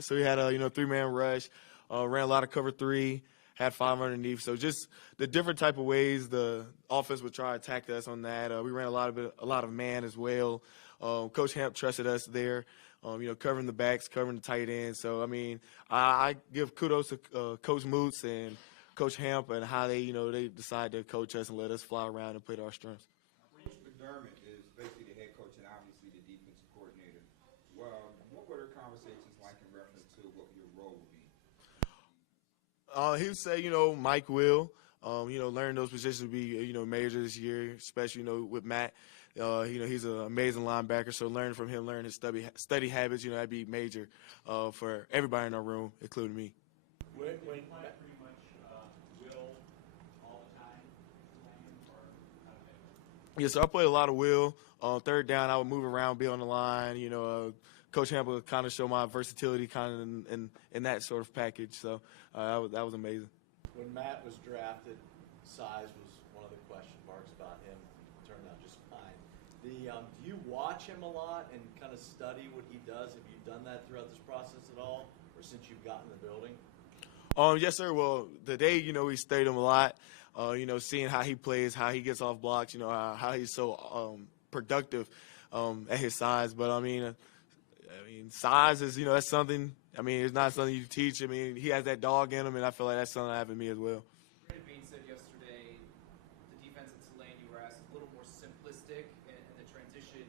So we had a 3-man rush, ran a lot of cover three, had 5 underneath. So just the different type of ways the offense would try to attack us on that. We ran a lot of man as well. Coach Hamp trusted us there. Covering the backs, covering the tight ends. So, I mean, I give kudos to Coach Moots and Coach Hamp and how they decide to coach us and let us fly around and play to our strengths. Coach McDermott is basically the head coach and obviously the defensive coordinator. Well, what were their conversations like in reference to what your role would be? He would say, Mike will, learn those positions would be, major this year, especially, with Matt. He's an amazing linebacker, so learning from him, learning his study habits, that'd be major for everybody in our room, including me. When pretty much Will all the time, Yes, so I played a lot of Will. On third down, I would move around, be on the line. Coach Hamp would kind of show my versatility kind of in that sort of package. So that was amazing. When Matt was drafted, size was one of the question marks about him. Turned out just fine. Do you watch him a lot and kind of study what he does? Have you done that throughout this process at all, or since you've gotten the building? Yes, sir. Well, today, we studied him a lot. Seeing how he plays, how he gets off blocks, how he's so productive at his size. But I mean, size is, that's something. I mean, it's not something you teach. I mean, he has that dog in him, and I feel like that's something I have in me as well. Brandon Beane said yesterday the defense at Tulane, you were asked a little more simplistic, and the transition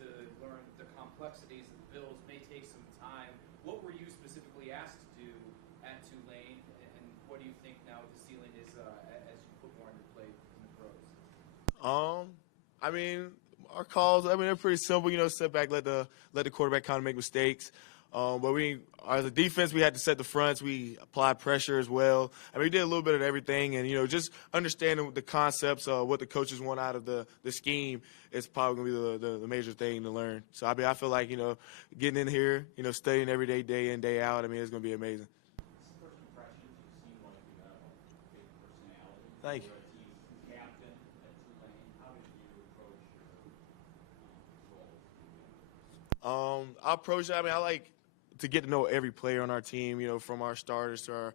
to learn the complexities of the Bills may take some time. What were you specifically asked to do at Tulane, and what do you think now the ceiling is as you put more into play in the pros? I mean, our calls, they're pretty simple. Step back, let the quarterback kind of make mistakes. But we, as a defense, we had to set the fronts. We applied pressure as well. We did a little bit of everything. And, just understanding the concepts of what the coaches want out of the scheme is probably going to be the major thing to learn. So, I feel like, getting in here, studying every day in, day out, it's going to be amazing. First impressions, you seem like you have a big personality. Thank you. You're a team captain at Tulane. How did you approach your role? I approach it. I like to get to know every player on our team, from our starters to our,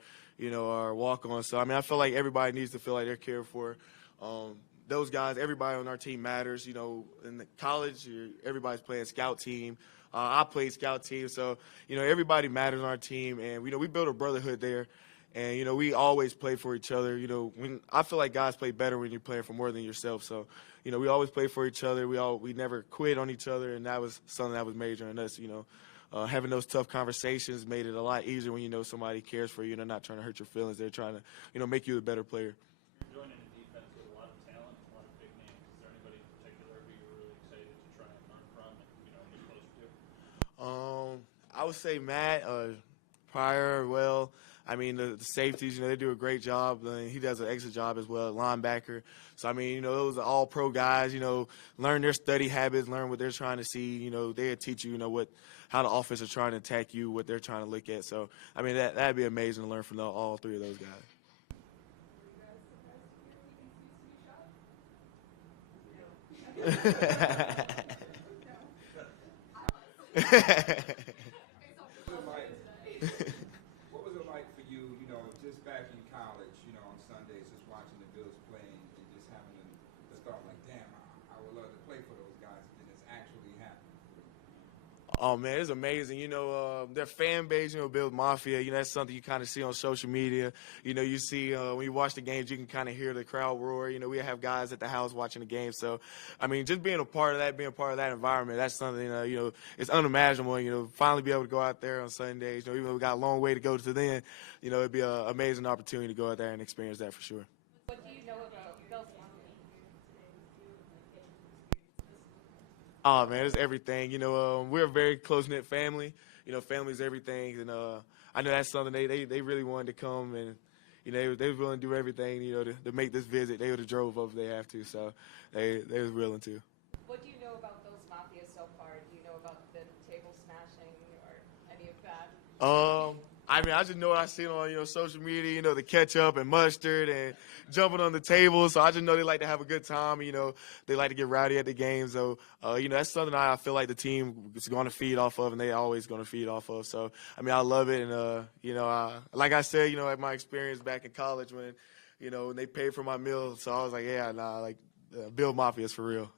our walk-ons. So, I feel like everybody needs to feel like they're cared for. Those guys, everybody on our team matters. In the college, everybody's playing scout team. I played scout team. So, everybody matters on our team. And, we built a brotherhood there. And, we always play for each other. I feel like guys play better when you're playing for more than yourself. So, we always play for each other. We never quit on each other. And that was something that was major in us, having those tough conversations made it a lot easier when somebody cares for you and they're not trying to hurt your feelings. They're trying to, make you a better player. You're joining a defense with a lot of talent, a lot of big names. Is there anybody in particular who you're really excited to try and learn from and, get close to? I would say Matt, Pryor, well. The safeties, they do a great job. He does an excellent job as well at linebacker. So, those are all pro guys, learn their study habits, learn what they're trying to see. They'll teach you, how the offense is trying to attack you, what they're trying to look at. So, that'd be amazing to learn from all three of those guys. What was it like for you, just back in college, on Sundays, just watching the Bills playing and just having the thought like, damn, I would love to play for those guys, and then it's actually happening. Oh, man, it's amazing. Their fan base, Bills Mafia, that's something you kind of see on social media. You see when you watch the games, you can kind of hear the crowd roar. We have guys at the house watching the game. So, just being a part of that, being a part of that environment, that's something, it's unimaginable. Finally be able to go out there on Sundays. Even though we got a long way to go to then, it'd be an amazing opportunity to go out there and experience that for sure. What do you know about Bills Mafia? Oh, man, it's everything. We're a very close-knit family. Family's everything. And I know that's something they really wanted to come. And, they was willing to do everything, to make this visit. They would have drove over if they have to. So they was willing to. What do you know about Bills Mafia so far? Do you know about the table smashing or any of that? I mean, I just know what I seen on, social media, the ketchup and mustard and jumping on the table. So I just know they like to have a good time. They like to get rowdy at the game. So, that's something I feel like the team is going to feed off of, and they always going to feed off of. So, I mean, I love it. And, like I said, at my experience back in college when, when they paid for my meal. So I was like, yeah, nah, like Bill Mafia is for real.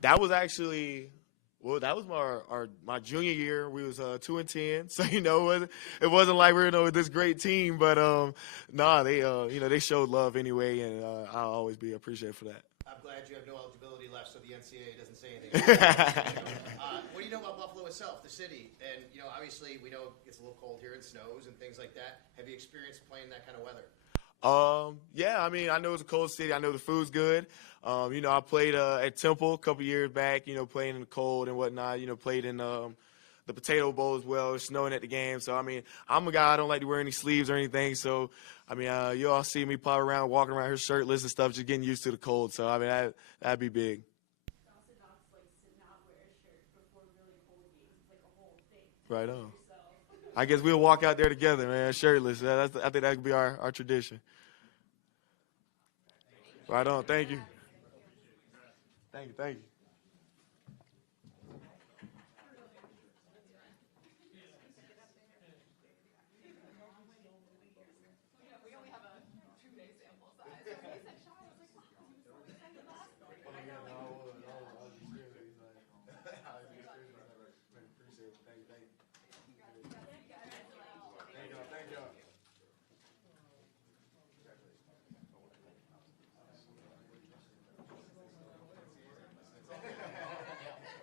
That was actually... Well, that was my junior year. We was 2-10, so it wasn't like we were this great team, but they showed love anyway, and I'll always be appreciative for that. I'm glad you have no eligibility left, so the NCAA doesn't say anything. What do you know about Buffalo itself, the city? And obviously we know it's a little cold here and snows and things like that. Have you experienced playing that kind of weather? Yeah, I mean, I know it's a cold city. I know the food's good. I played at Temple a couple years back, playing in the cold and whatnot, played in the Potato Bowl as well. It's snowing at the game. So, I mean, I'm a guy, I don't like to wear any sleeves or anything. So, I mean, you all see me pop around, walking around here shirtless and stuff, just getting used to the cold. So, I mean, that'd be big. Right on. I guess we'll walk out there together, man, shirtless. I think that could be our tradition. Right on. Thank you. Thank you.